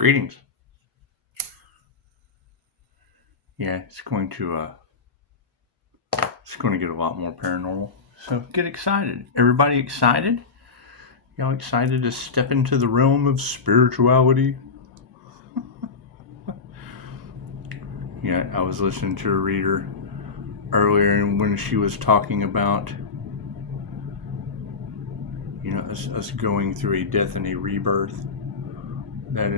Greetings. Yeah, it's going to get a lot more paranormal. So get excited. Everybody excited? Y'all excited to step into the realm of spirituality? Yeah, I was listening to a reader earlier, and when she was talking about, us going through a death and a rebirth, that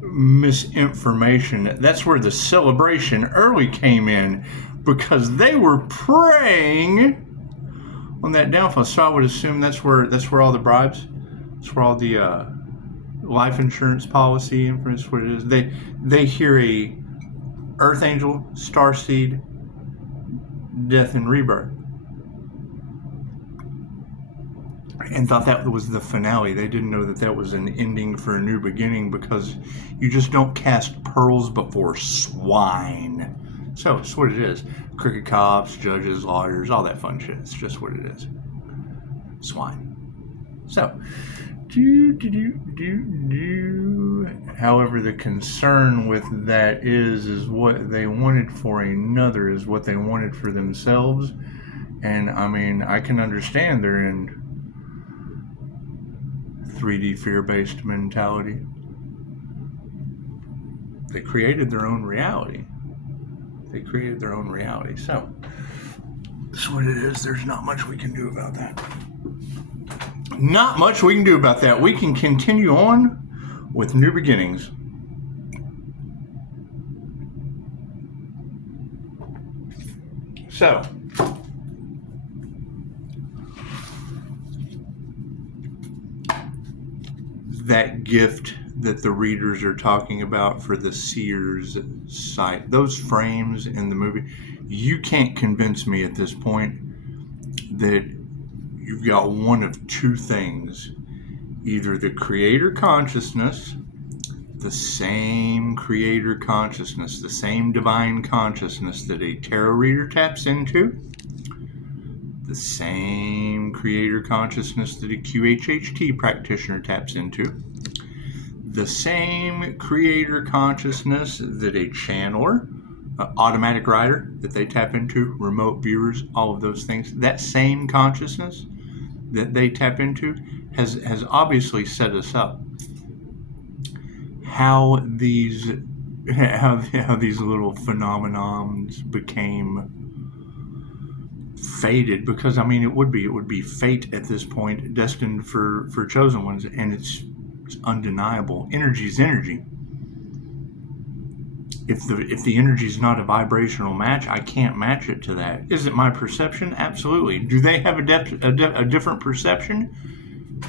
misinformation, that's where the celebration early came in, because they were preying on that downfall. So I would assume that's where all the bribes, that's where all the life insurance policy information, what it is. They hear a Earth Angel, Starseed, death and rebirth, and thought that was the finale. They didn't know that was an ending for a new beginning, because you just don't cast pearls before swine. So it's what it is. Crooked cops, judges, lawyers, all that fun shit. It's just what it is. Swine. So, however, the concern with that is what they wanted for another is what they wanted for themselves. And I mean, I can understand they're in 3D fear-based mentality. They created their own reality. So that's what it is. There's not much we can do about that. We can continue on with new beginnings. So, that gift that the readers are talking about for the seer's sight, those frames in the movie, you can't convince me at this point that you've got one of two things. Either the creator consciousness, the same creator consciousness, the same divine consciousness that a tarot reader taps into, the same creator consciousness that a QHHT practitioner taps into, the same creator consciousness that a channeler, automatic writer that they tap into, remote viewers, all of those things, that same consciousness that they tap into has obviously set us up. How these little phenomenons became fated, because I mean it would be fate at this point, destined for chosen ones, and it's undeniable. Energy is energy. If the energy is not a vibrational match, I can't match it to that. Is it my perception? Absolutely. Do they have a different perception?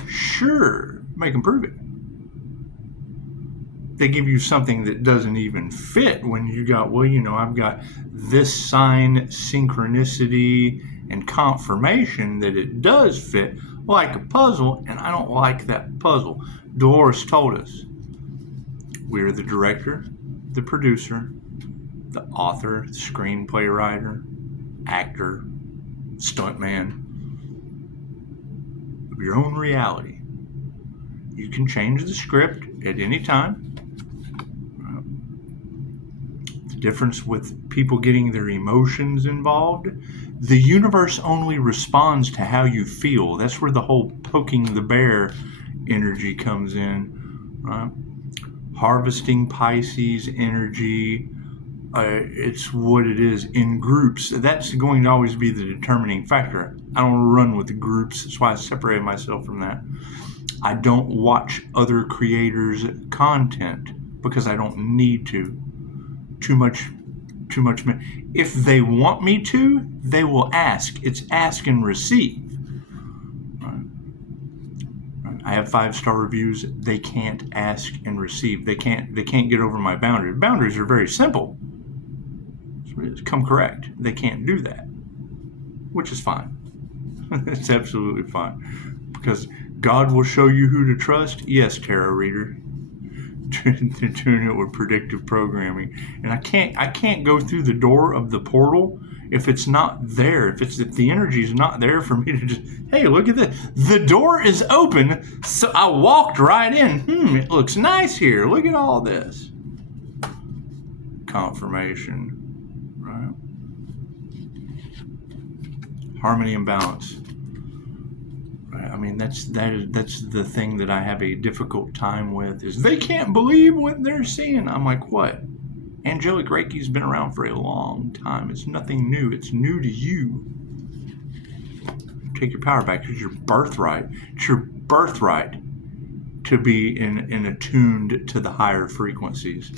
Sure. Make them prove it. They give you something that doesn't even fit when you got, I've got this sign, synchronicity, and confirmation that it does fit like a puzzle, and I don't like that puzzle. Dolores told us we're the director, the producer, the author, the screenplay writer, actor, stuntman of your own reality. You can change the script at any time. The difference with people getting their emotions involved, the universe only responds to how you feel. That's where the whole poking the bear energy comes in, right? Harvesting Pisces energy, it's what it is in groups. That's going to always be the determining factor. I don't run with groups. That's why I separated myself from that. I don't watch other creators' content because I don't need to. Too much. If they want me to, they will ask. It's ask and receive. I have 5-star reviews. They can't ask and receive. They can't get over my boundaries. Boundaries are very simple. Come correct. They can't do that, which is fine. It's absolutely fine, because God will show you who to trust. Yes, tarot reader. Doing it with predictive programming, and I can't go through the door of the portal if it's not there, if the energy is not there for me to just, hey, look at this. The door is open, so I walked right in. It looks nice here. Look at all this. Confirmation, right? Harmony and balance. Right? I mean, that's the thing that I have a difficult time with, is they can't believe what they're seeing. I'm like, what? Angelic Reiki's been around for a long time. It's nothing new. It's new to you. Take your power back. It's your birthright. It's your birthright to be in attuned to the higher frequencies.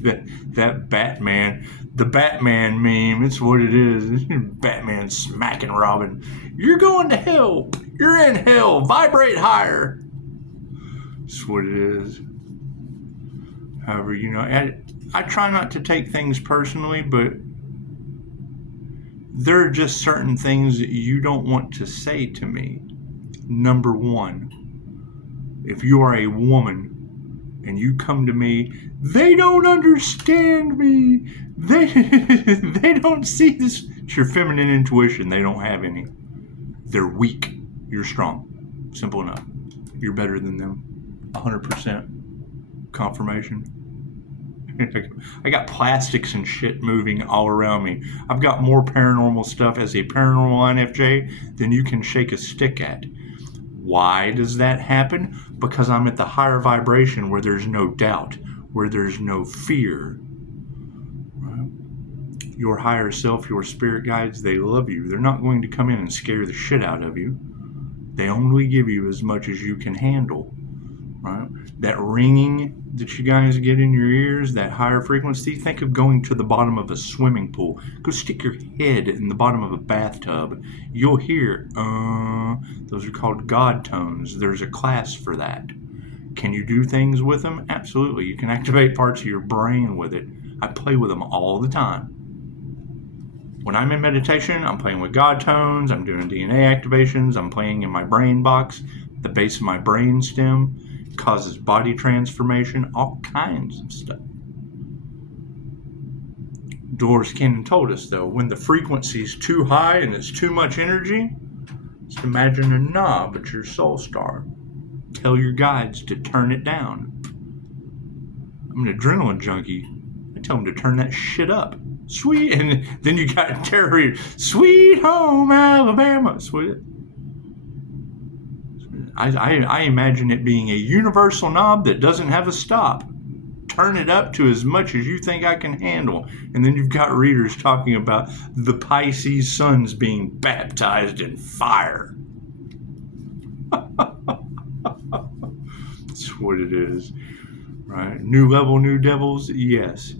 that Batman, the Batman meme, it's what it is. Batman smacking Robin. You're going to hell. You're in hell. Vibrate higher. That's what it is. However, you know, I try not to take things personally, but there are just certain things that you don't want to say to me. Number one, if you are a woman and you come to me, they don't understand me. They don't see this. It's your feminine intuition. They don't have any. They're weak. You're strong. Simple enough. You're better than them. 100% confirmation. I got plastics and shit moving all around me. I've got more paranormal stuff as a paranormal INFJ than you can shake a stick at. Why does that happen? Because I'm at the higher vibration where there's no doubt, where there's no fear. Right? Your higher self, your spirit guides, they love you. They're not going to come in and scare the shit out of you. They only give you as much as you can handle. Right? That ringing that you guys get in your ears, that higher frequency, think of going to the bottom of a swimming pool. Go stick your head in the bottom of a bathtub. You'll hear, those are called God tones. There's a class for that. Can you do things with them? Absolutely. You can activate parts of your brain with it. I play with them all the time. When I'm in meditation, I'm playing with God tones. I'm doing DNA activations. I'm playing in my brain box, the base of my brain stem. Causes body transformation, all kinds of stuff. Dolores Cannon told us, though, when the frequency is too high and it's too much energy, just imagine a knob at your soul star. Tell your guides to turn it down. I'm an adrenaline junkie. I tell them to turn that shit up. Sweet, and then you got Therory, Sweet Home Alabama. Sweet. I imagine it being a universal knob that doesn't have a stop. Turn it up to as much as you think I can handle. And then you've got readers talking about the Pisces suns being baptized in fire. That's what it is. Right? New level, new devils? Yes.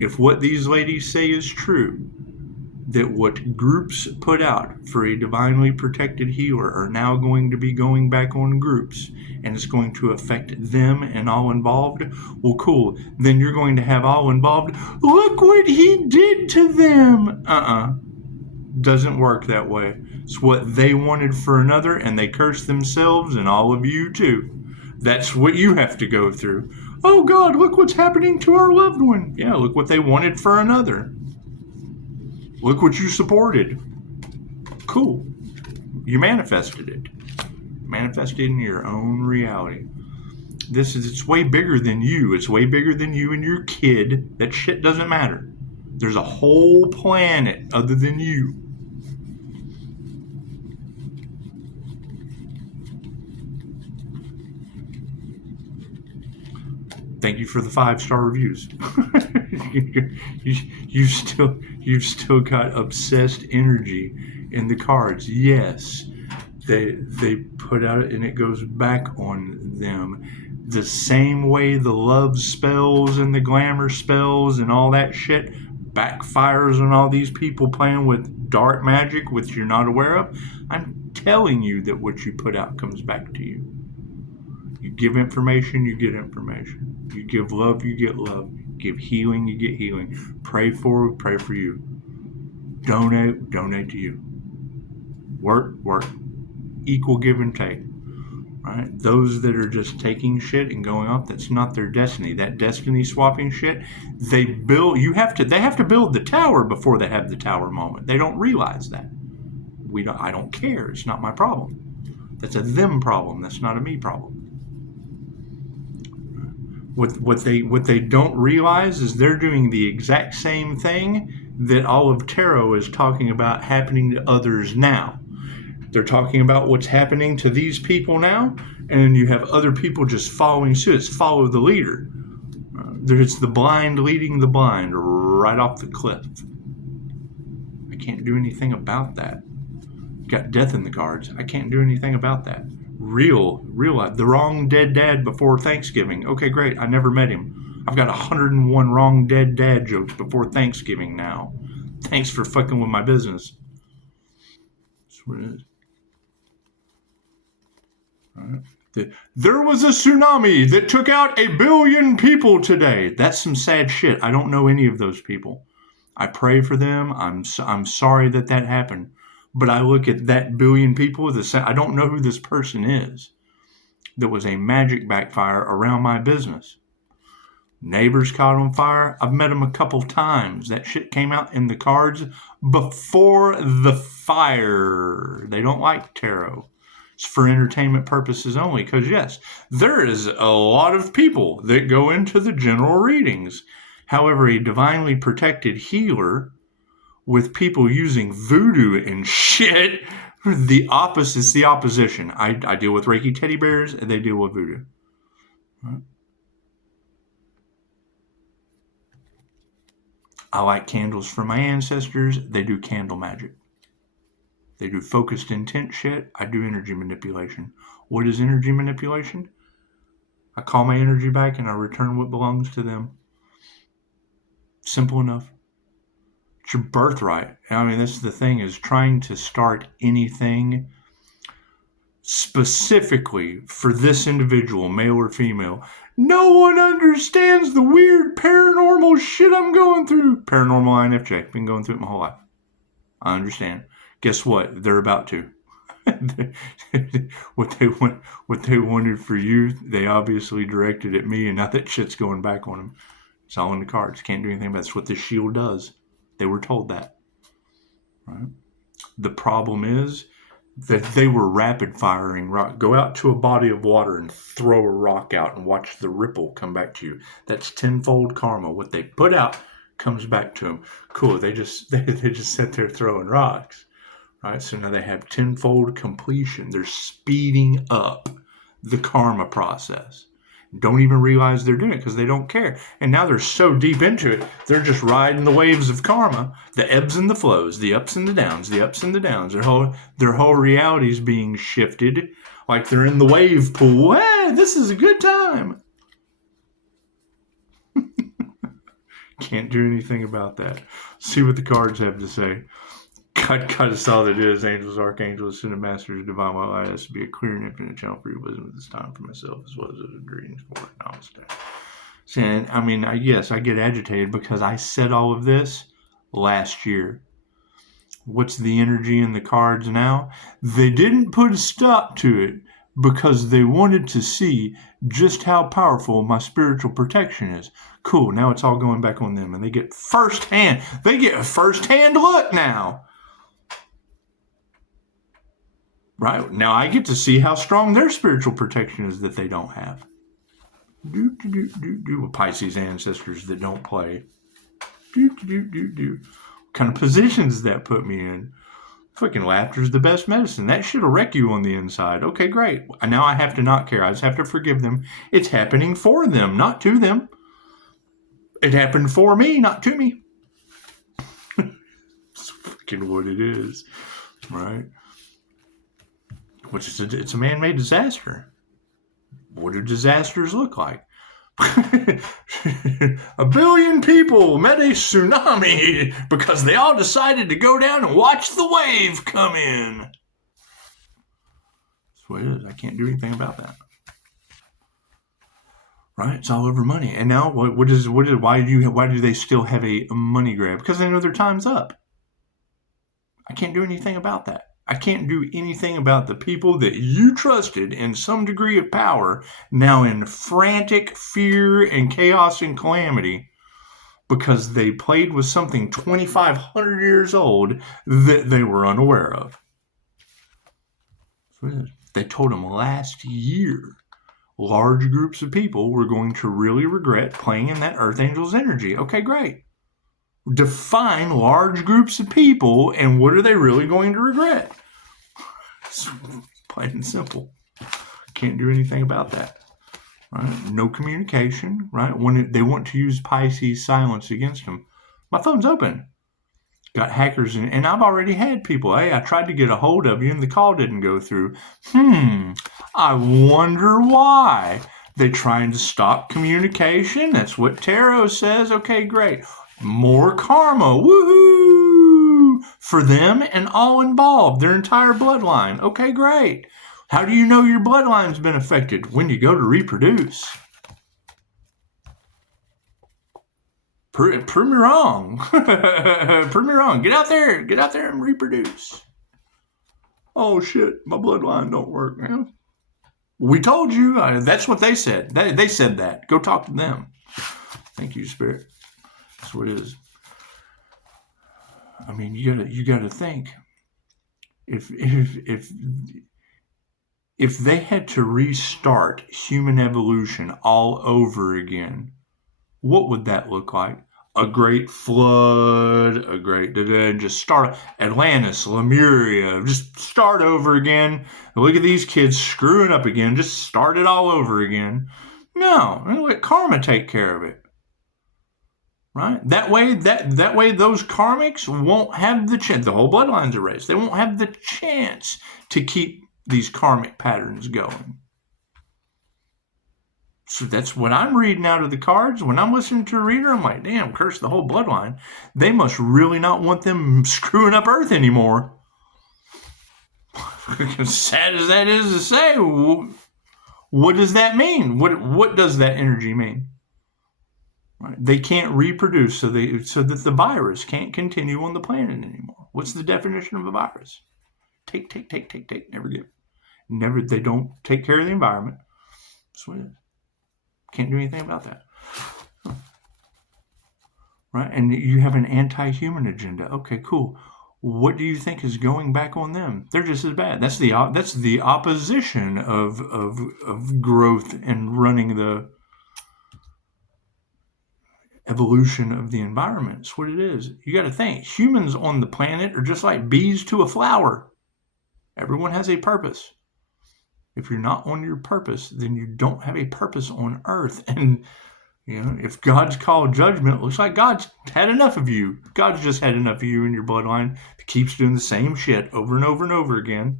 If what these ladies say is true, that what groups put out for a divinely protected healer are now going to be going back on groups, and it's going to affect them and all involved, well, cool. Then you're going to have all involved, look what he did to them. Doesn't work that way. It's what they wanted for another, and they cursed themselves and all of you too. That's what you have to go through. Oh God, look what's happening to our loved one. Yeah, look what they wanted for another. Look what you supported. Cool. You manifested it. Manifested in your own reality. It's way bigger than you. It's way bigger than you and your kid. That shit doesn't matter. There's a whole planet other than you. Thank you for the 5-star reviews. You've still got obsessed energy in the cards. Yes, they put out and it goes back on them. The same way the love spells and the glamour spells and all that shit backfires on all these people playing with dark magic, which you're not aware of. I'm telling you that what you put out comes back to you. You give information, you get information. You give love, you get love. Give healing, you get healing. Pray for you. Donate to you. Work. Equal give and take. Right? Those that are just taking shit and going off, that's not their destiny. That destiny swapping shit, they have to build the tower before they have the tower moment. They don't realize that. I don't care. It's not my problem. That's a them problem. That's not a me problem. What they don't realize is they're doing the exact same thing that all of tarot is talking about happening to others now. They're talking about what's happening to these people now, and you have other people just following suit. It's follow the leader. It's the blind leading the blind right off the cliff. I can't do anything about that. Got death in the cards. I can't do anything about that. Real life. The wrong dead dad before Thanksgiving. Okay, great. I never met him. I've got 101 wrong dead dad jokes before Thanksgiving now. Thanks for fucking with my business. That's what it is. Right. There was a tsunami that took out 1 billion people today. That's some sad shit. I don't know any of those people. I pray for them. I'm sorry that happened. But I look at that 1 billion people. I don't know who this person is. That was a magic backfire around my business. Neighbors caught on fire. I've met them a couple times. That shit came out in the cards before the fire. They don't like tarot. It's for entertainment purposes only. Because yes, there is a lot of people that go into the general readings. However, a divinely protected healer with people using voodoo and shit, it's the opposition. I deal with Reiki teddy bears and they deal with voodoo. Right. I like candles from my ancestors. They do candle magic. They do focused intent shit. I do energy manipulation. What is energy manipulation? I call my energy back and I return what belongs to them. Simple enough. It's your birthright. I mean, that's the thing, is trying to start anything specifically for this individual, male or female. No one understands the weird paranormal shit I'm going through. Paranormal INFJ. Been going through it my whole life. I understand. Guess what? They're about to. What they wanted for you, they obviously directed at me, and now that shit's going back on them. It's all in the cards. Can't do anything about it. That's what this shield does. They were told that. Right? The problem is that they were rapid firing rock. Go out to a body of water and throw a rock out and watch the ripple come back to you. That's tenfold karma. What they put out comes back to them. Cool. They just sit there throwing rocks. Right? So now they have tenfold completion. They're speeding up the karma process. Don't even realize they're doing it because they don't care. And now they're so deep into it, they're just riding the waves of karma, the ebbs and the flows, the ups and the downs, the ups and the downs. Their whole reality is being shifted like they're in the wave pool. Hey, this is a good time. Can't do anything about that. See what the cards have to say. God kind of saw that it is. Angels, Archangels, Ascended Masters, Divine Light has to be a clear and infinite channel for your wisdom at this time for myself as well as other dreams for it. Namaste. And I mean, yes, I get agitated because I said all of this last year. What's the energy in the cards now? They didn't put a stop to it because they wanted to see just how powerful my spiritual protection is. Cool, now it's all going back on them and they get a first-hand look now. Right? Now I get to see how strong their spiritual protection is that they don't have. Pisces ancestors that don't play. What kind of positions does that put me in? Fucking laughter's the best medicine. That shit'll wreck you on the inside. Okay, great. Now I have to not care. I just have to forgive them. It's happening for them, not to them. It happened for me, not to me. It's fucking what it is. Right? It's a man-made disaster. What do disasters look like? 1 billion people met a tsunami because they all decided to go down and watch the wave come in. That's what it is. I can't do anything about that. Right? It's all over money. And now why do they still have a money grab? Because they know their time's up. I can't do anything about that. I can't do anything about the people that you trusted in some degree of power now in frantic fear and chaos and calamity because they played with something 2,500 years old that they were unaware of. They told them last year large groups of people were going to really regret playing in that Earth Angel's energy. Okay, great. Define large groups of people and what are they really going to regret? It's plain and simple. Can't do anything about that. Right? No communication, right? When they want to use Pisces silence against them. My phone's open. Got hackers in, and I've already had people. Hey, I tried to get a hold of you and the call didn't go through. I wonder why. They're trying to stop communication. That's what tarot says. Okay, great. More karma. Woohoo! For them and all involved, their entire bloodline. Okay, great. How do you know your bloodline's been affected? When you go to reproduce. Prove me wrong. Prove me wrong. Get out there and reproduce. Oh shit, my bloodline don't work, man. We told you. That's what they said. They said that. Go talk to them. Thank you, Spirit. That's what it is. I mean, you gotta think. If they had to restart human evolution all over again, what would that look like? A great flood, just start Atlantis, Lemuria, just start over again. Look at these kids screwing up again, just start it all over again. No, let karma take care of it. Right? That way those karmics won't have the chance. The whole bloodline's erased. They won't have the chance to keep these karmic patterns going. So that's what I'm reading out of the cards. When I'm listening to a reader, I'm like, damn, curse the whole bloodline. They must really not want them screwing up Earth anymore. As sad as that is to say, what does that mean? What does that energy mean? Right? They can't reproduce so that the virus can't continue on the planet anymore. What's the definition of a virus? Take, never give. Never, they don't take care of the environment. That's what it is. Can't do anything about that. Right? And you have an anti-human agenda. Okay, cool. What do you think is going back on them? They're just as bad. That's the opposition of growth and running the evolution of the environment. That's what it is. You got to think. Humans on the planet are just like bees to a flower. Everyone has a purpose. If you're not on your purpose, then you don't have a purpose on Earth. And, if God's called judgment, it looks like God's had enough of you. God's just had enough of you in your bloodline that keeps doing the same shit over and over and over again.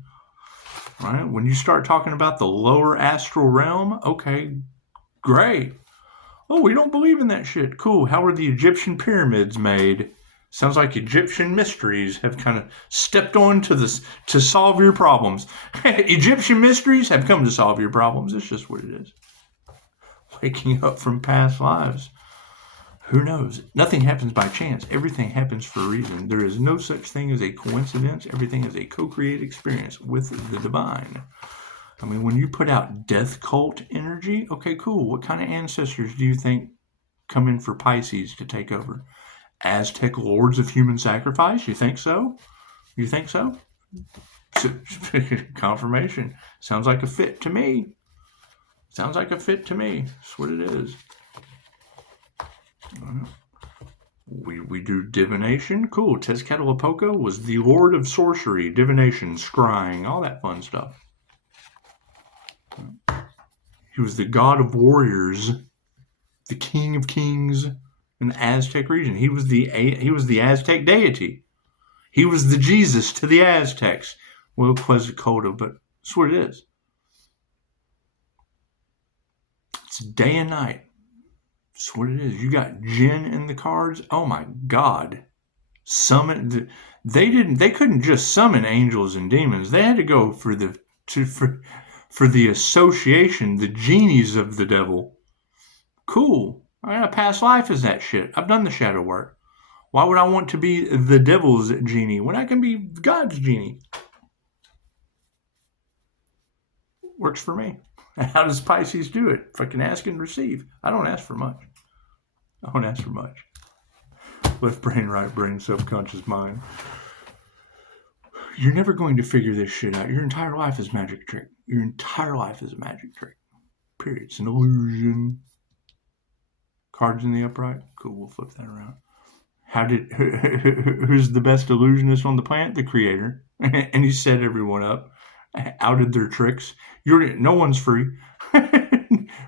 Right? When you start talking about the lower astral realm, okay, great. Oh, we don't believe in that shit. Cool. How were the Egyptian pyramids made? Sounds like Egyptian mysteries have kind of stepped on to solve your problems. Egyptian mysteries have come to solve your problems. It's just what it is. Waking up from past lives. Who knows? Nothing happens by chance. Everything happens for a reason. There is no such thing as a coincidence. Everything is a co-created experience with the divine. I mean, when you put out death cult energy, okay, cool. What kind of ancestors do you think come in for Pisces to take over? Aztec lords of human sacrifice? You think so? You think so? Confirmation. Sounds like a fit to me. Sounds like a fit to me. That's what it is. We do divination. Cool. Tezcatlipoca was the lord of sorcery, divination, scrying, all that fun stuff. He was the god of warriors, the king of kings in the Aztec region. He was the Aztec deity. He was the Jesus to the Aztecs. Well, Quetzalcoatl, but that's what it is. It's day and night. That's what it is. You got Jinn in the cards. Oh my God! They couldn't just summon angels and demons. They had to go for the association, the genies of the devil. Cool. I got a past life as that shit. I've done the shadow work. Why would I want to be the devil's genie when I can be God's genie? Works for me. How does Pisces do it? Fucking ask and receive. I don't ask for much. Left brain, right brain, subconscious mind. You're never going to figure this shit out. Your entire life is a magic trick. Period. It's an illusion. Cards in the upright. Cool, we'll flip that around. Who's the best illusionist on the planet? The creator. And he set everyone up, outed their tricks. No one's free.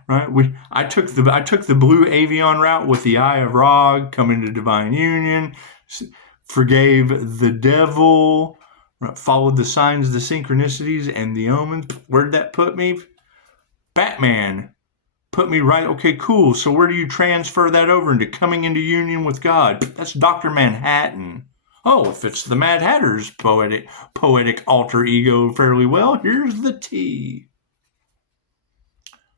Right? I took the blue avian route with the Eye of Ra, come into divine union, forgave the devil, followed the signs, the synchronicities, and the omens. Where did that put me? Batman. Put me right. Okay, cool. So where do you transfer that over into coming into union with God? That's Dr. Manhattan. Oh, if it's the Mad Hatter's poetic alter ego fairly well, here's the tea.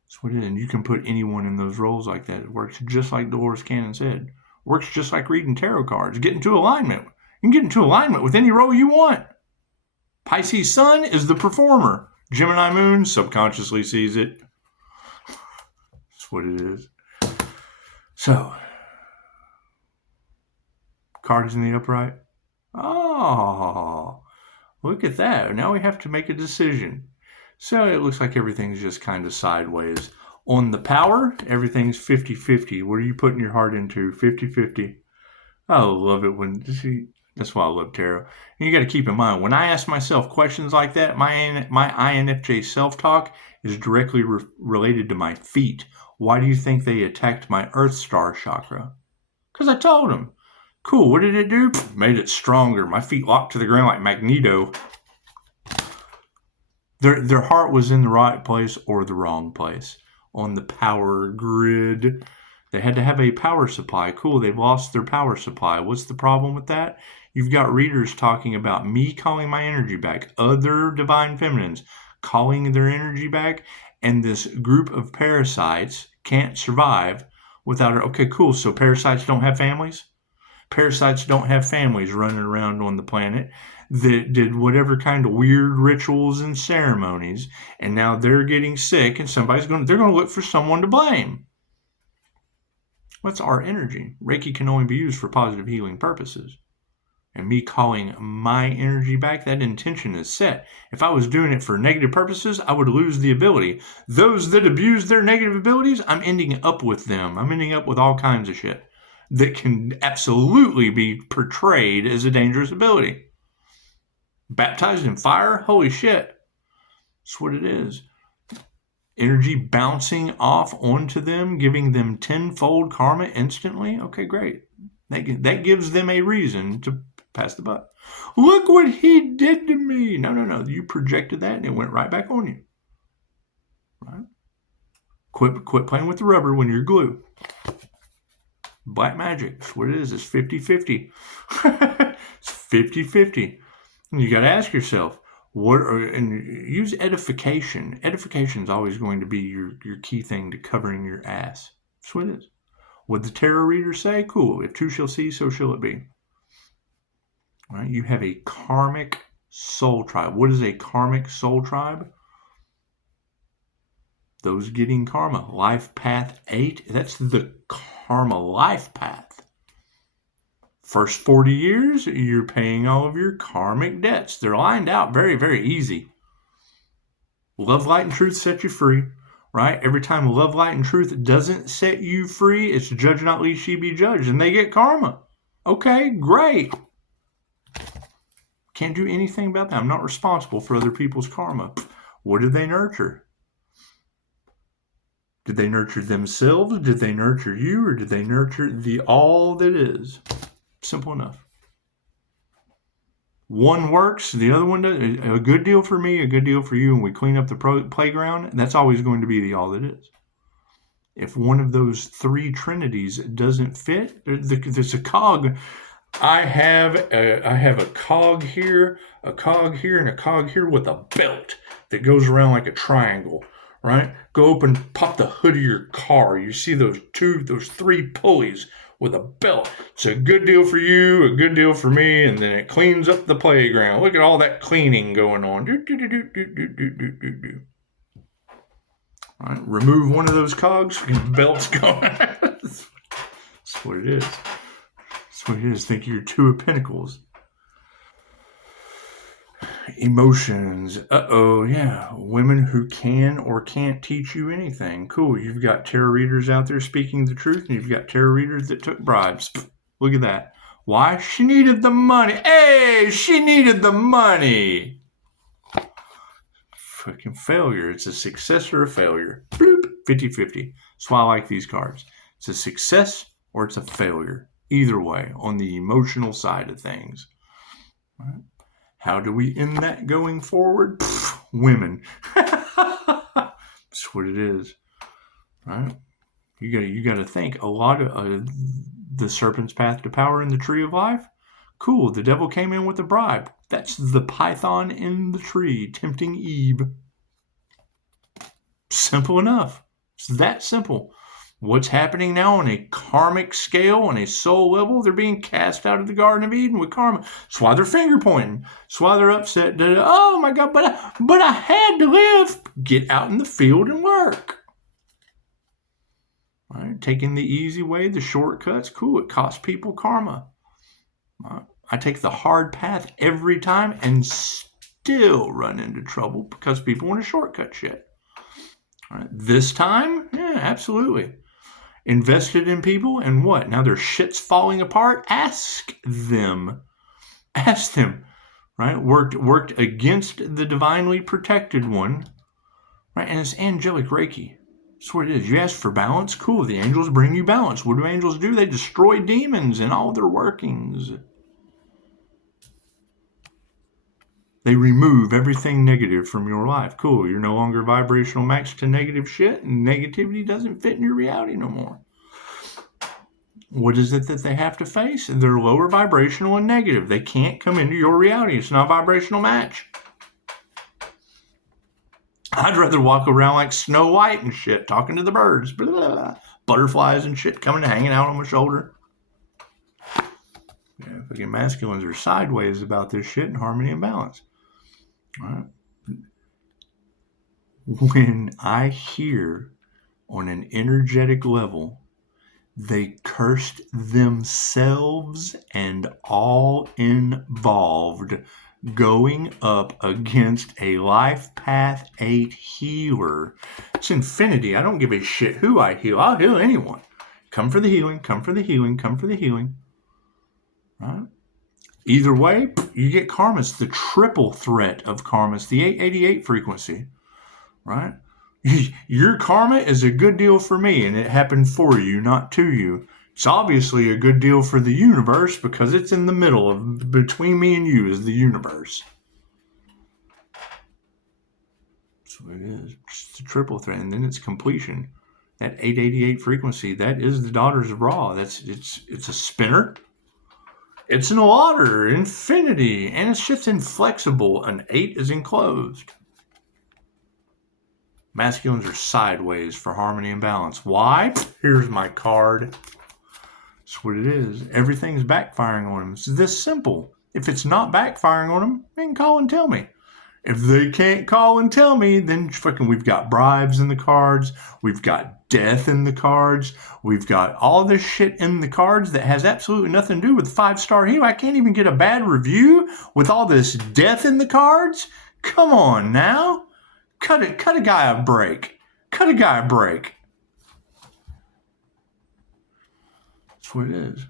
That's what it is. And you can put anyone in those roles like that. It works just like Dolores Cannon said. Works just like reading tarot cards. Get into alignment. You can get into alignment with any role you want. Pisces Sun is the performer. Gemini Moon subconsciously sees it. That's what it is. So, cards in the upright. Oh, look at that. Now we have to make a decision. So it looks like everything's just kind of sideways. On the power, everything's 50-50. What are you putting your heart into? 50-50. I love it when, that's why I love tarot. And you got to keep in mind, when I ask myself questions like that, my INFJ self-talk is directly related to my feet. Why do you think they attacked my Earth Star chakra? Because I told them. Cool, what did it do? Made it stronger. My feet locked to the ground like Magneto. Their heart was in the right place or the wrong place on the power grid. They had to have a power supply. Cool, they've lost their power supply. What's the problem with that? You've got readers talking about me calling my energy back, other divine feminines calling their energy back, and this group of parasites can't survive without it. Okay, cool, so parasites don't have families? Parasites don't have families running around on the planet that did whatever kind of weird rituals and ceremonies, and now they're getting sick, and they're going to look for someone to blame. What's our energy? Reiki can only be used for positive healing purposes. And me calling my energy back, that intention is set. If I was doing it for negative purposes, I would lose the ability. Those that abuse their negative abilities, I'm ending up with them. I'm ending up with all kinds of shit that can absolutely be portrayed as a dangerous ability. Baptized in fire? Holy shit. That's what it is. Energy bouncing off onto them, giving them tenfold karma instantly. Okay, great. That gives them a reason to pass the buck. Look what he did to me. No. You projected that and it went right back on you. Right? Quit playing with the rubber when you're glue. Black magic. That's what it is. It's 50-50. It's 50-50. And you got to ask yourself, and use edification. Edification is always going to be your key thing to covering your ass. That's what it is. What the tarot reader say? Cool. If two shall see, so shall it be. Right? You have a karmic soul tribe. What is a karmic soul tribe? Those getting karma. Life path 8. That's the karma life path. First 40 years, you're paying all of your karmic debts. They're lined out very, very easy. Love, light, and truth set you free. Right? Every time love, light, and truth doesn't set you free, it's judge not lest ye be judged, and they get karma. Okay, great. Can't do anything about that. I'm not responsible for other people's karma. What did they nurture? Did they nurture themselves? Did they nurture you? Or did they nurture the all that is? Simple enough. One works, the other one doesn't. A good deal for me, a good deal for you, and we clean up the playground, that's always going to be the all that is. If one of those three trinities doesn't fit, there's a cog. I have a cog here, and a cog here with a belt that goes around like a triangle, right? Go open, pop the hood of your car. You see those three pulleys with a belt. It's a good deal for you, a good deal for me, and then it cleans up the playground. Look at all that cleaning going on. All right, remove one of those cogs, and belt's going. That's what it is. That's what it is. Think of your two of pentacles. Emotions. Yeah. Women who can or can't teach you anything. Cool. You've got tarot readers out there speaking the truth, and you've got tarot readers that took bribes. Look at that. Why? She needed the money. Hey, she needed the money. Fucking failure. It's a success or a failure. Bloop. 50-50. That's why I like these cards. It's a success or it's a failure. Either way, on the emotional side of things. All right. How do we end that going forward? Women. That's what it is. Right? You got to think a lot of the serpent's path to power in the tree of life. Cool. The devil came in with a bribe. That's the python in the tree tempting Eve. Simple enough. It's that simple. What's happening now on a karmic scale, on a soul level? They're being cast out of the Garden of Eden with karma. That's why they're finger pointing. That's why they're upset. Oh my God, but I had to live. Get out in the field and work. All right, taking the easy way, the shortcuts, cool. It costs people karma. I take the hard path every time and still run into trouble because people want to shortcut shit. All right, this time, yeah, absolutely. Invested in people, and what? Now their shit's falling apart? Ask them. Ask them. Right? Worked against the divinely protected one. Right? And it's angelic Reiki. That's what it is. You ask for balance? Cool. The angels bring you balance. What do angels do? They destroy demons and all their workings. They remove everything negative from your life. Cool. You're no longer vibrational max to negative shit, and negativity doesn't fit in your reality no more. What is it that they have to face? They're lower vibrational and negative. They can't come into your reality. It's not a vibrational match. I'd rather walk around like Snow White and shit, talking to the birds. Blah, blah, blah. Butterflies and shit coming and hanging out on my shoulder. Yeah, fucking masculines are sideways about this shit in harmony and balance. All right. When I hear on an energetic level, they cursed themselves and all involved going up against a Life Path 8 healer. It's infinity. I don't give a shit who I heal. I'll heal anyone. Come for the healing. Come for the healing. Come for the healing. Right? Either way, you get karma. It's the triple threat of karma. It's the 888 frequency. Right? Your karma is a good deal for me, and it happened for you, not to you. It's obviously a good deal for the universe because it's in the middle of between me and you is the universe. That's what it is. It's a triple threat, and then it's completion. That 888 frequency, that is the Daughters of Ra. It's a spinner. It's an water, infinity, and it's just inflexible. An 8 is enclosed. Masculines are sideways for harmony and balance. Why? Here's my card. That's what it is. Everything's backfiring on them. It's this simple. If it's not backfiring on them, they can call and tell me. If they can't call and tell me, then fucking we've got bribes in the cards. We've got death in the cards. We've got all this shit in the cards that has absolutely nothing to do with 5-star hero. I can't even get a bad review with all this death in the cards. Come on now. Cut a guy a break. Cut a guy a break. That's what it is.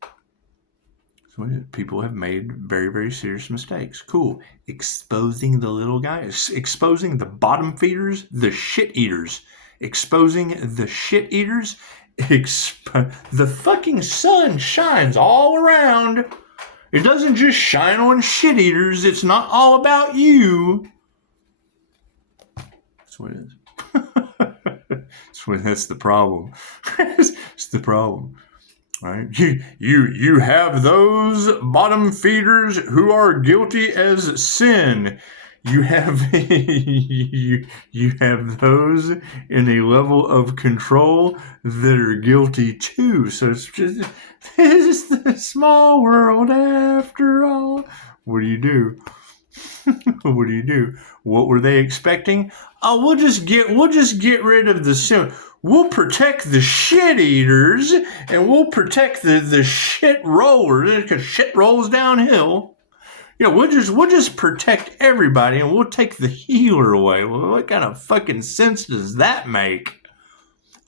That's what it is. People have made very, very serious mistakes. Cool. Exposing the little guys. Exposing the bottom feeders, the shit eaters. Exposing the shit eaters. The fucking sun shines all around. It doesn't just shine on shit eaters. It's not all about you. That's what it is. That's the problem. It's the problem. Right? You have those bottom feeders who are guilty as sin. You have you have those in a level of control that are guilty too. So it's just the small world after all. What do? What do? What were they expecting? Oh, we'll just get rid of the sin. We'll protect the shit eaters and we'll protect the shit rollers because shit rolls downhill. Yeah, we'll just protect everybody and we'll take the healer away. Well, what kind of fucking sense does that make?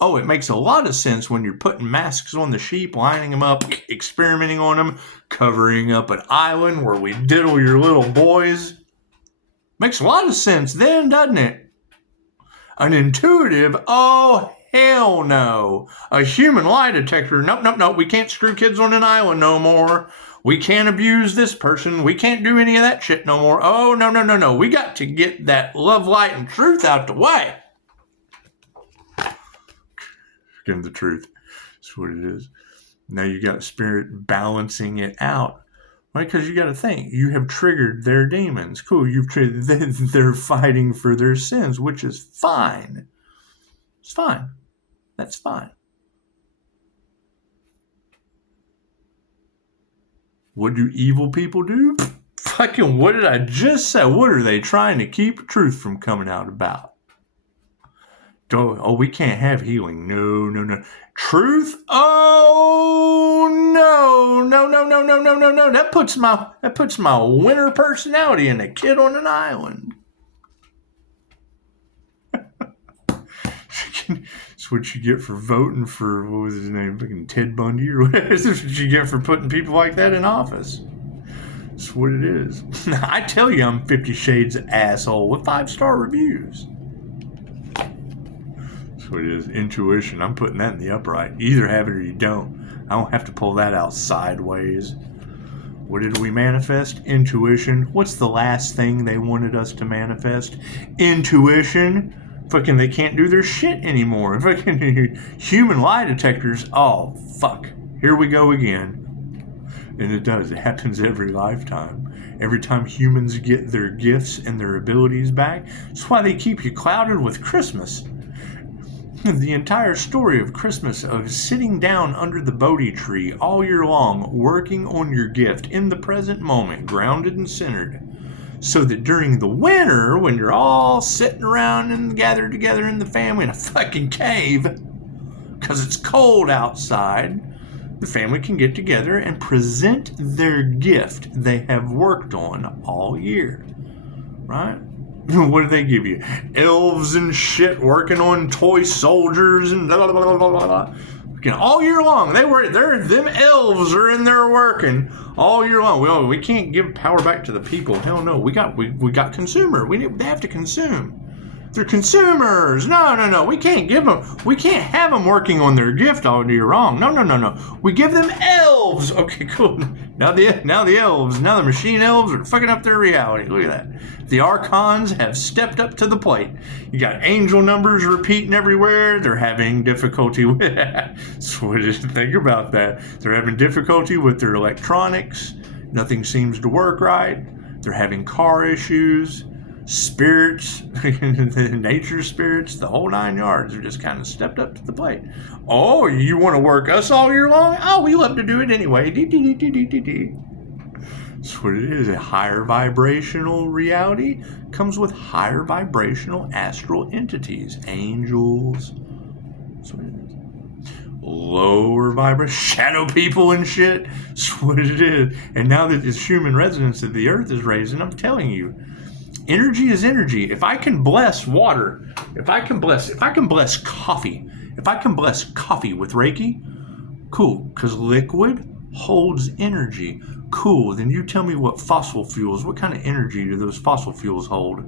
Oh, it makes a lot of sense when you're putting masks on the sheep, lining them up, experimenting on them, covering up an island where we diddle your little boys. Makes a lot of sense then, doesn't it? An intuitive, oh, hell no. A human lie detector, nope, we can't screw kids on an island no more. We can't abuse this person. We can't do any of that shit no more. Oh, no. We got to get that love, light, and truth out the way. Give them the truth. That's what it is. Now you got spirit balancing it out. Right? Because you got to think. You have triggered their demons. Cool. You've triggered. They're fighting for their sins, which is fine. It's fine. That's fine. What do evil people do? Fucking what did I just say? What are they trying to keep truth from coming out about? Oh, we can't have healing. No. Truth? Oh, no. That puts my winner personality in a kid on an island. That's what you get for voting for, what was his name, fucking Ted Bundy or whatever. That's what you get for putting people like that in office. That's what it is. I tell you I'm 50 Shades asshole with 5-star reviews. That's what it is. Intuition. I'm putting that in the upright. You either have it or you don't. I don't have to pull that out sideways. What did we manifest? Intuition. What's the last thing they wanted us to manifest? Intuition. Fucking they can't do their shit anymore. Fucking human lie detectors. Oh, fuck. Here we go again. And it does. It happens every lifetime. Every time humans get their gifts and their abilities back. That's why they keep you clouded with Christmas. The entire story of Christmas, of sitting down under the Bodhi tree all year long, working on your gift in the present moment, grounded and centered, so that during the winter, when you're all sitting around and gathered together in the family in a fucking cave, because it's cold outside, the family can get together and present their gift they have worked on all year, right? What do they give you? Elves and shit working on toy soldiers and blah, blah, blah, blah, blah. All year long, them elves are in there working all year long. Well, we can't give power back to the people. Hell no, we got consumer. They have to consume. They're consumers. No. We can't give them. We can't have them working on their gift all year long. No. We give them elves. Okay, cool. Now the elves. Now the machine elves are fucking up their reality. Look at that. The archons have stepped up to the plate. You got angel numbers repeating everywhere. They're having difficulty with that. So think about that. They're having difficulty with their electronics. Nothing seems to work right. They're having car issues. Spirits, nature spirits, the whole 9 yards are just kind of stepped up to the plate. Oh, you want to work us all year long? Oh, we love to do it anyway. That's what it is. A higher vibrational reality comes with higher vibrational astral entities, angels. That's what it is. Lower vibration, shadow people and shit. That's what it is. And now that this human resonance that the earth is raising, I'm telling you, energy is energy. If I can bless water, if I can bless coffee, if I can bless coffee with Reiki, cool, because liquid holds energy. Cool, then you tell me what fossil fuels, what kind of energy do those fossil fuels hold?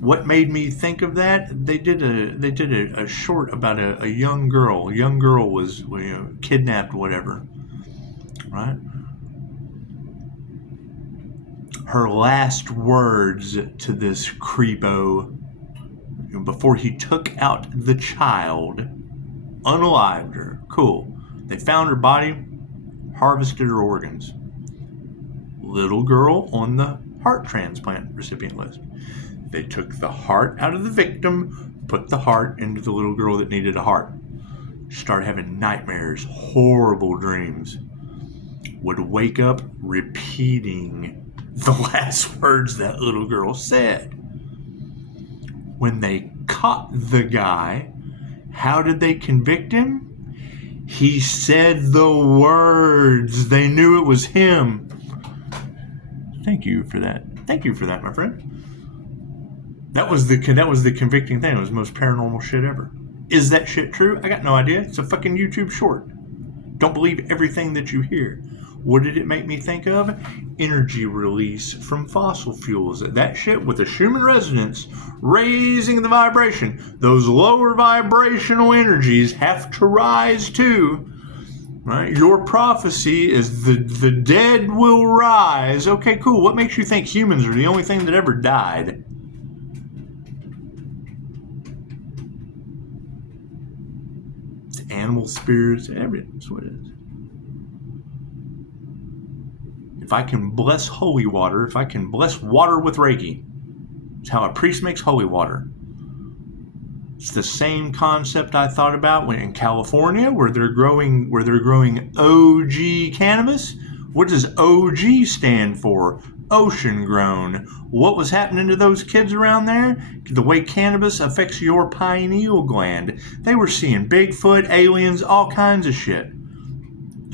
What made me think of that? They did a short about a young girl. A young girl was kidnapped, whatever. Right? Her last words to this creepo before he took out the child, unalived her. Cool. They found her body, harvested her organs. Little girl on the heart transplant recipient list. They took the heart out of the victim, put the heart into the little girl that needed a heart. Started having nightmares, horrible dreams. Would wake up repeating the last words that little girl said. When they caught the guy, how did they convict him? He said the words. They knew it was him. Thank you for that. Thank you for that, my friend. That was the convicting thing. It was the most paranormal shit ever. Is that shit true? I got no idea. It's a fucking YouTube short. Don't believe everything that you hear. What did it make me think of? Energy release from fossil fuels. That shit with the Schumann resonance, raising the vibration. Those lower vibrational energies have to rise too. Right? Your prophecy is the dead will rise. Okay, cool. What makes you think humans are the only thing that ever died? It's animal spirits, everything. That's what it is. If I can bless holy water, if I can bless water with Reiki, it's how a priest makes holy water. It's the same concept I thought about when in California, where they're growing OG cannabis. What does OG stand for? Ocean grown. What was happening to those kids around there? The way cannabis affects your pineal gland. They were seeing Bigfoot, aliens, all kinds of shit.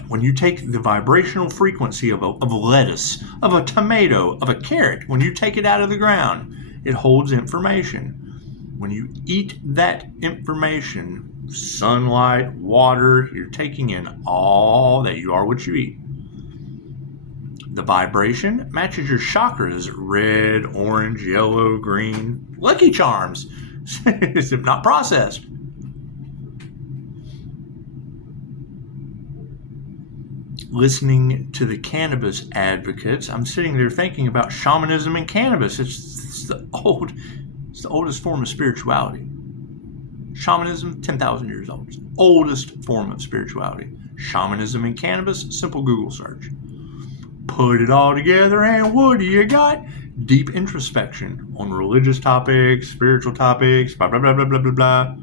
When you take the vibrational frequency of a lettuce, of a tomato, of a carrot, when you take it out of the ground, it holds information. When you eat that information, sunlight, water, you're taking in all that. You are what you eat. The vibration matches your chakras: red, orange, yellow, green. Lucky Charms. It's not processed. Listening to the cannabis advocates, I'm sitting there thinking about shamanism and cannabis. It's the oldest form of spirituality. Shamanism, 10,000 years old. It's the oldest form of spirituality. Shamanism and cannabis, simple Google search. Put it all together, and what do you got? Deep introspection on religious topics, spiritual topics, blah, blah, blah, blah, blah, blah, blah.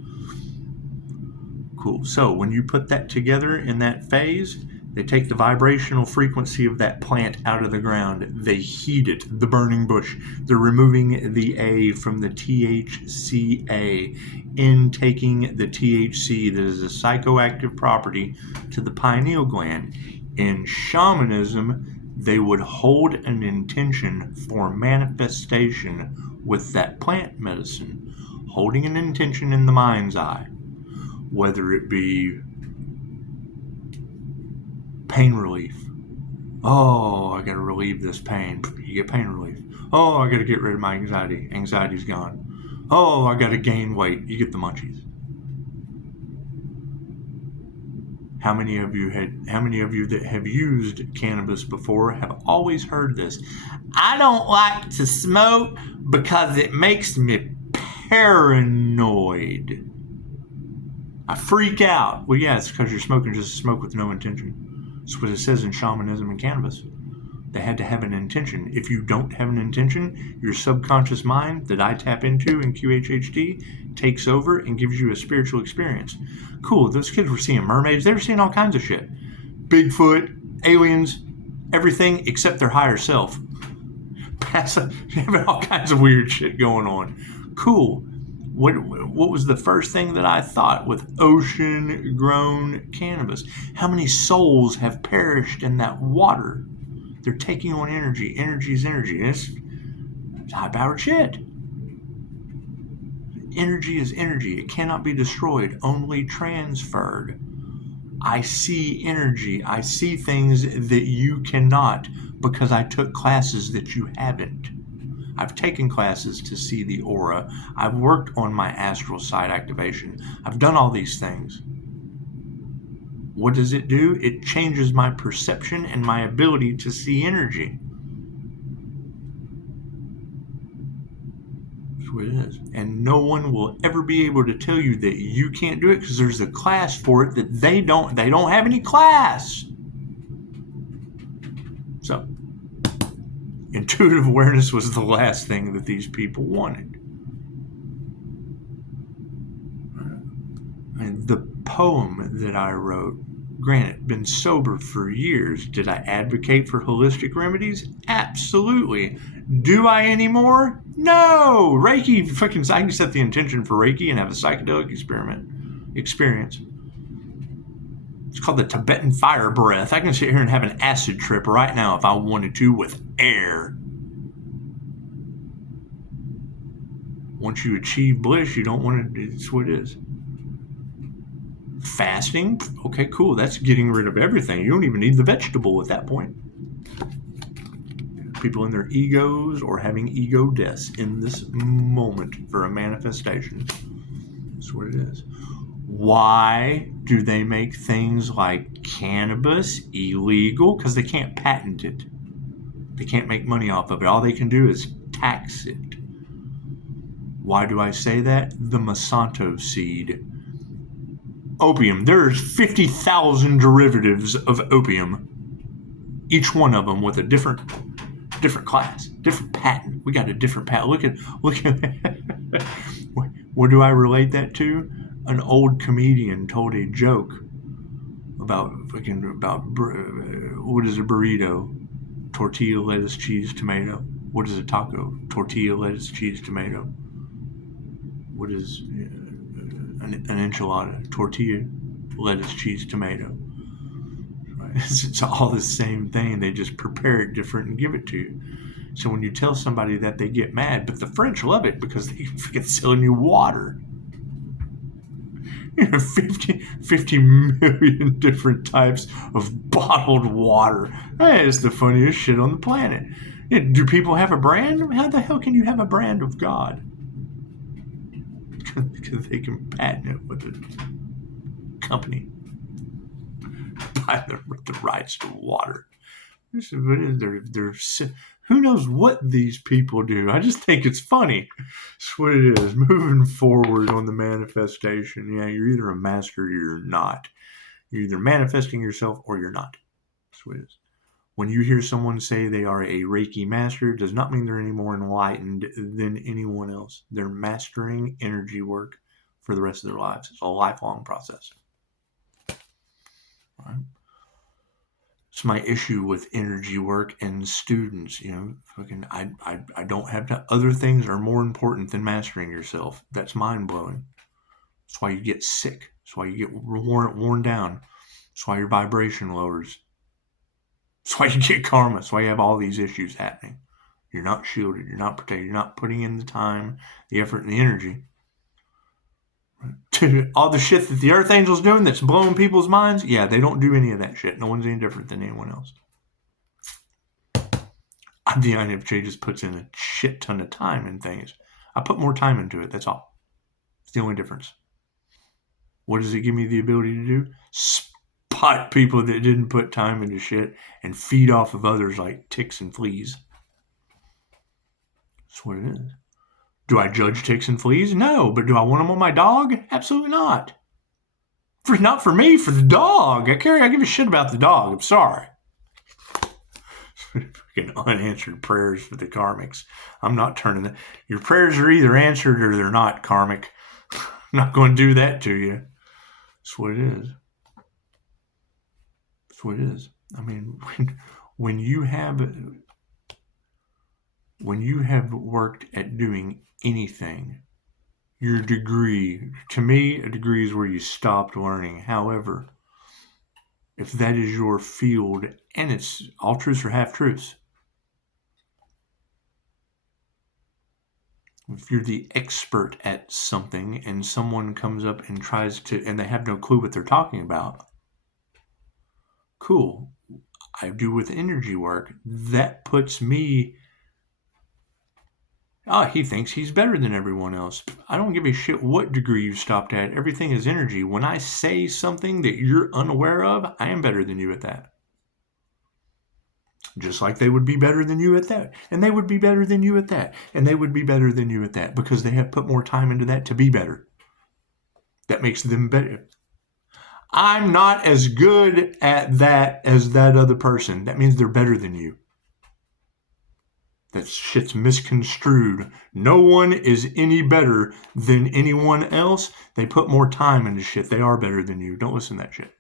Cool. So when you put that together in that phase, they take the vibrational frequency of that plant out of the ground. They heat it, the burning bush. They're removing the A from the THCA, intaking the THC that is a psychoactive property to the pineal gland. In shamanism, they would hold an intention for manifestation with that plant medicine, holding an intention in the mind's eye, whether it be pain relief. Oh, I got to relieve this pain. You get pain relief. Oh, I got to get rid of my anxiety. Anxiety's gone. Oh, I got to gain weight. You get the munchies. How many of you that have used cannabis before have always heard this? I don't like to smoke because it makes me paranoid. I freak out. Well, yeah, it's because you're smoking just a smoke with no intention. That's what it says in shamanism and cannabis. They had to have an intention. If you don't have an intention, your subconscious mind that I tap into in QHHD takes over and gives you a spiritual experience. Cool, those kids were seeing mermaids. They were seeing all kinds of shit. Bigfoot, aliens, everything except their higher self. Having all kinds of weird shit going on. Cool. What was the first thing that I thought with ocean-grown cannabis? How many souls have perished in that water? They're taking on energy. Energy is energy. It's high-powered shit. Energy is energy. It cannot be destroyed, only transferred. I see energy. I see things that you cannot because I took classes that you haven't. I've taken classes to see the aura. I've worked on my astral side activation. I've done all these things. What does it do? It changes my perception and my ability to see energy. That's what it is. And no one will ever be able to tell you that you can't do it because there's a class for it that they don't have any class. So, intuitive awareness was the last thing that these people wanted. And the poem that I wrote. Granted, been sober for years. Did I advocate for holistic remedies? Absolutely. Do I anymore? No! Reiki, I can set the intention for Reiki and have a psychedelic experience. It's called the Tibetan fire breath. I can sit here and have an acid trip right now if I wanted to with air. Once you achieve bliss, you don't want to, it's what it is. Fasting, okay, cool. That's getting rid of everything. You don't even need the vegetable at that point. People in their egos or having ego deaths in this moment for a manifestation. That's what it is. Why do they make things like cannabis illegal? Because they can't patent it. They can't make money off of it. All they can do is tax it. Why do I say that? The Monsanto seed. Opium. There's 50,000 derivatives of opium. Each one of them with a different class, different patent. We got a different patent. Look at what do I relate that to? An old comedian told a joke about what is a burrito? Tortilla, lettuce, cheese, tomato. What is a taco? Tortilla, lettuce, cheese, tomato. What is an enchilada? Tortilla, lettuce, cheese, tomato. Right? It's all the same thing. They just prepare it different and give it to you. So when you tell somebody that, they get mad. But the French love it because they forget selling you water. 50 million different types of bottled water. That is the funniest shit on the planet. Do people have a brand? How the hell can you have a brand of God? Because they can patent it with a company. Buy the rights to water. Who knows what these people do? I just think it's funny. That's what it is. Moving forward on the manifestation. Yeah, you're either a master or you're not. You're either manifesting yourself or you're not. That's what it is. When you hear someone say they are a Reiki master, it does not mean they're any more enlightened than anyone else. They're mastering energy work for the rest of their lives. It's a lifelong process. All right. It's my issue with energy work and students. I don't have to. Other things are more important than mastering yourself. That's mind blowing. That's why you get sick. That's why you get worn down. That's why your vibration lowers. That's why you get karma. That's why you have all these issues happening. You're not shielded. You're not protected. You're not putting in the time, the effort, and the energy. All the shit that the Earth Angel's doing that's blowing people's minds, yeah, they don't do any of that shit. No one's any different than anyone else. The INFJ just puts in a shit ton of time in things. I put more time into it, that's all. It's the only difference. What does it give me the ability to do? Spot people that didn't put time into shit and feed off of others like ticks and fleas. That's what it is. Do I judge ticks and fleas? No. But do I want them on my dog? Absolutely not. Not for me, for the dog. I give a shit about the dog. I'm sorry. Fucking unanswered prayers for the karmics. I'm not turning that. Your prayers are either answered or they're not, karmic. I'm not going to do that to you. That's what it is. That's what it is. I mean, when you have worked at doing anything, your degree, to me, a degree is where you stopped learning. However, if that is your field, and it's all truths or half truths, if you're the expert at something and someone comes up and tries to, and they have no clue what they're talking about, cool. I do with energy work. That puts me, he thinks he's better than everyone else. I don't give a shit what degree you stopped at. Everything is energy. When I say something that you're unaware of, I am better than you at that. Just like they would be better than you at that. And they would be better than you at that. And they would be better than you at that because they have put more time into that to be better. That makes them better. I'm not as good at that as that other person. That means they're better than you. That shit's misconstrued. No one is any better than anyone else. They put more time into shit. They are better than you. Don't listen to that shit.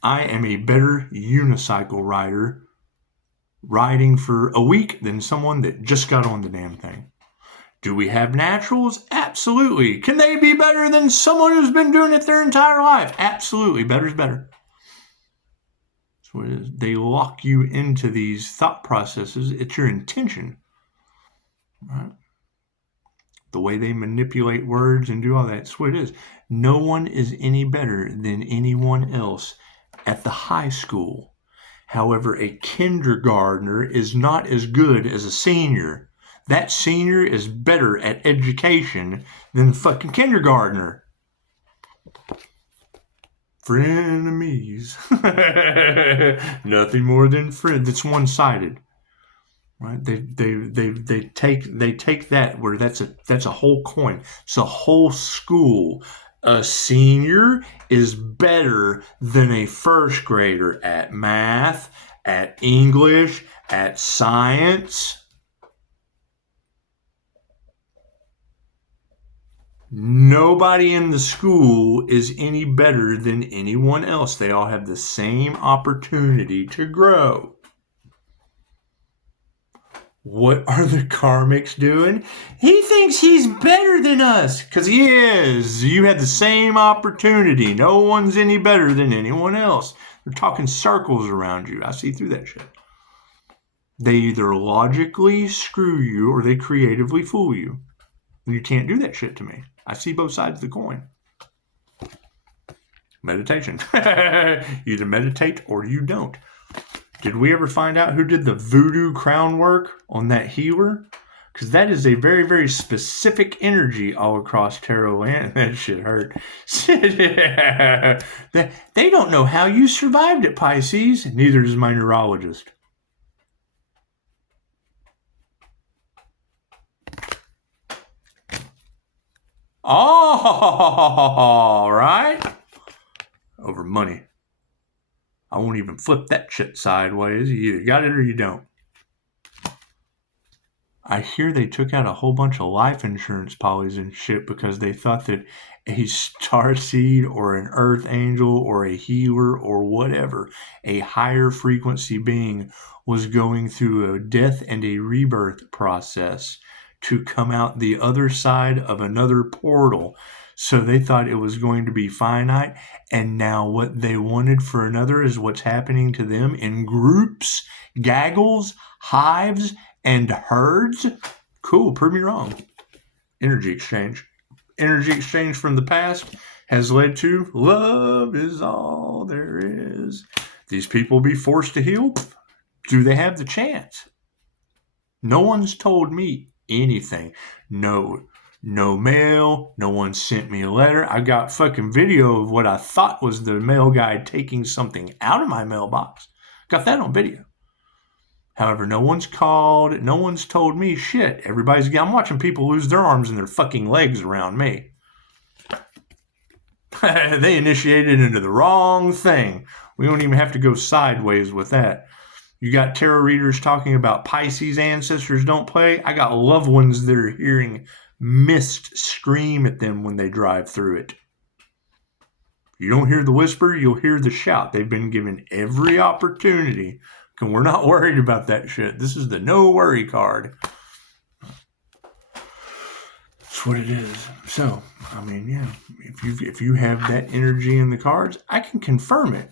I am a better unicycle rider riding for a week than someone that just got on the damn thing. Do we have naturals? Absolutely. Can they be better than someone who's been doing it their entire life? Absolutely. Better's better. That's what it is. They lock you into these thought processes. It's your intention. Right? The way they manipulate words and do all that. That's what it is. No one is any better than anyone else at the high school. However, a kindergartner is not as good as a senior. That senior is better at education than the fucking kindergartner. Frenemies. Nothing more than friends. It's one-sided. Right? They take that where that's a whole coin. It's a whole school. A senior is better than a first grader at math, at English, at science. Nobody in the school is any better than anyone else. They all have the same opportunity to grow. What are the karmics doing? He thinks he's better than us because he is. You had the same opportunity. No one's any better than anyone else. They're talking circles around you. I see through that shit. They either logically screw you or they creatively fool you. You can't do that shit to me. I see both sides of the coin. Meditation. Either meditate or you don't. Did we ever find out who did the voodoo crown work on that healer? Because that is a very, very specific energy all across tarot land. That shit hurt. They don't know how you survived it, Pisces. Neither does my neurologist. All right. Over money. I won't even flip that shit sideways. You either got it or you don't. I hear they took out a whole bunch of life insurance policies and shit because they thought that a starseed or an earth angel or a healer or whatever, a higher frequency being, was going through a death and a rebirth process to come out the other side of another portal. So they thought it was going to be finite, and now what they wanted for another is what's happening to them in groups, gaggles, hives, and herds. Cool, prove me wrong. Energy exchange. Energy exchange from the past has led to love is all there is. These people be forced to heal? Do they have the chance? No one's told me anything. No mail. No one sent me a letter. I got fucking video of what I thought was the mail guy taking something out of my mailbox. Got that on video. However, no one's called. No one's told me shit. I'm watching people lose their arms and their fucking legs around me. They initiated into the wrong thing. We don't even have to go sideways with that. You got tarot readers talking about Pisces ancestors don't play. I got loved ones that are hearing mist scream at them when they drive through it. You don't hear the whisper, you'll hear the shout. They've been given every opportunity, and we're not worried about that shit. This is the no worry card. That's what it is. So, I mean, yeah, if you have that energy in the cards, I can confirm it.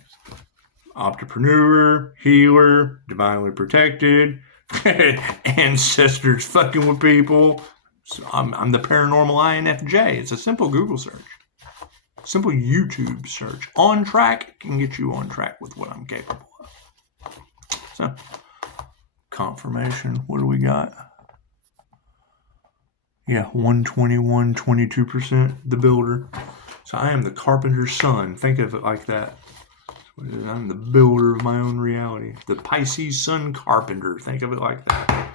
Entrepreneur, healer, divinely protected, ancestors fucking with people. So I'm the paranormal INFJ. It's a simple Google search. Simple YouTube search. On track can get you on track with what I'm capable of. So, confirmation. What do we got? Yeah, 121, 22%. The builder. So I am the carpenter's son. Think of it like that. I'm the builder of my own reality. The Pisces sun carpenter. Think of it like that.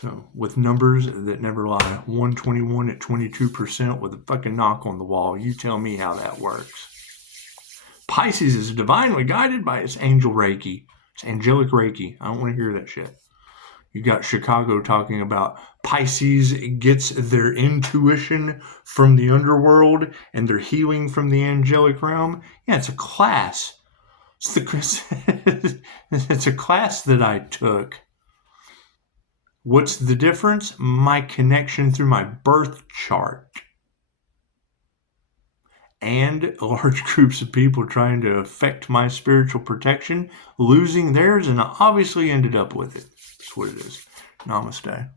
So, with numbers that never lie. 121 at 22% with a fucking knock on the wall. You tell me how that works. Pisces is divinely guided by its angel Reiki. It's angelic Reiki. I don't want to hear that shit. You got Chicago talking about Pisces gets their intuition from the underworld and their healing from the angelic realm. Yeah, it's a class. It's a class that I took. What's the difference? My connection through my birth chart. And large groups of people trying to affect my spiritual protection, losing theirs, and I obviously ended up with it. That's what it is. Namaste.